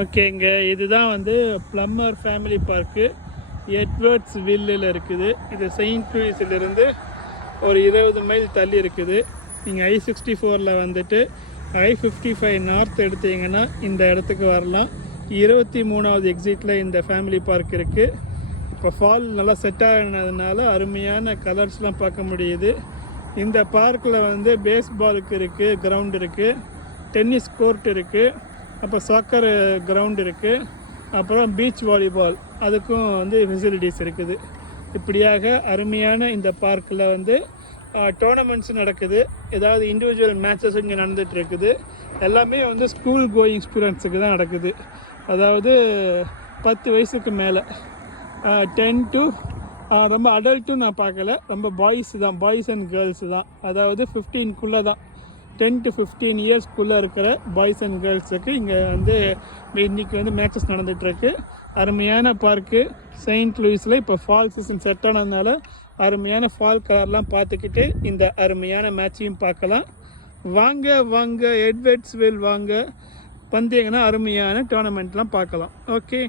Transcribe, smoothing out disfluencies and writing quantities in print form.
ஓகேங்க, இதுதான் வந்து பிளம்மர் ஃபேமிலி பார்க்கு எட்வர்ட்ஸ் வில்லில் இருக்குது. இது செயின்ட் லூயிஸிலிருந்து ஒரு 20 மைல் தள்ளி இருக்குது. நீங்கள் I-64 வந்துட்டு I-55 நார்த் எடுத்தீங்கன்னா இந்த இடத்துக்கு வரலாம். 23வது எக்ஸிட்டில் இந்த ஃபேமிலி பார்க் இருக்குது. இப்போ ஃபால் நல்லா செட் ஆகினதுனால அருமையான கலர்ஸ்லாம் பார்க்க முடியுது. இந்த பார்க்கில் வந்து பேஸ்பாலுக்கு இருக்குது, கிரவுண்ட் இருக்குது, டென்னிஸ் கோர்ட் இருக்குது, அப்போ சாக்கர் கிரவுண்ட் இருக்குது, அப்புறம் பீச் வாலிபால் அதுக்கும் வந்து ஃபெசிலிட்டிஸ் இருக்குது. இப்படியாக அருமையான இந்த பார்க்கில் வந்து டோர்னமெண்ட்ஸ் நடக்குது. ஏதாவது இண்டிவிஜுவல் மேட்சஸ் இங்கே நடந்துகிட்டு இருக்குது. எல்லாமே வந்து ஸ்கூல் கோயிங் ஸ்டூடெண்ட்ஸுக்கு தான் நடக்குது. அதாவது 10 வயசுக்கு மேலே 10 to ரொம்ப அடல்ட்டும் நான் பார்க்கல, ரொம்ப பாய்ஸ் தான், பாய்ஸ் அண்ட் கேர்ள்ஸு தான். அதாவது 15க்குள்ளே தான், 10 to 15 இயர்ஸ்க்குள்ளே இருக்கிற பாய்ஸ் அண்ட் கேர்ள்ஸுக்கு இங்கே வந்து இன்றைக்கி வந்து மேட்சஸ் நடந்துகிட்ருக்கு. அருமையான பார்க்கு செயின்ட் லூயிஸில். இப்போ ஃபால் சீசன் செட் ஆனதுனால அருமையான ஃபால் கலர்லாம் பார்த்துக்கிட்டு இந்த அருமையான மேட்சையும் பார்க்கலாம். வாங்க வாங்க எட்வர்ட்ஸ்வில் வாங்க, வந்தீங்கன்னா அருமையான டோர்னமெண்ட்லாம் பார்க்கலாம். ஓகே.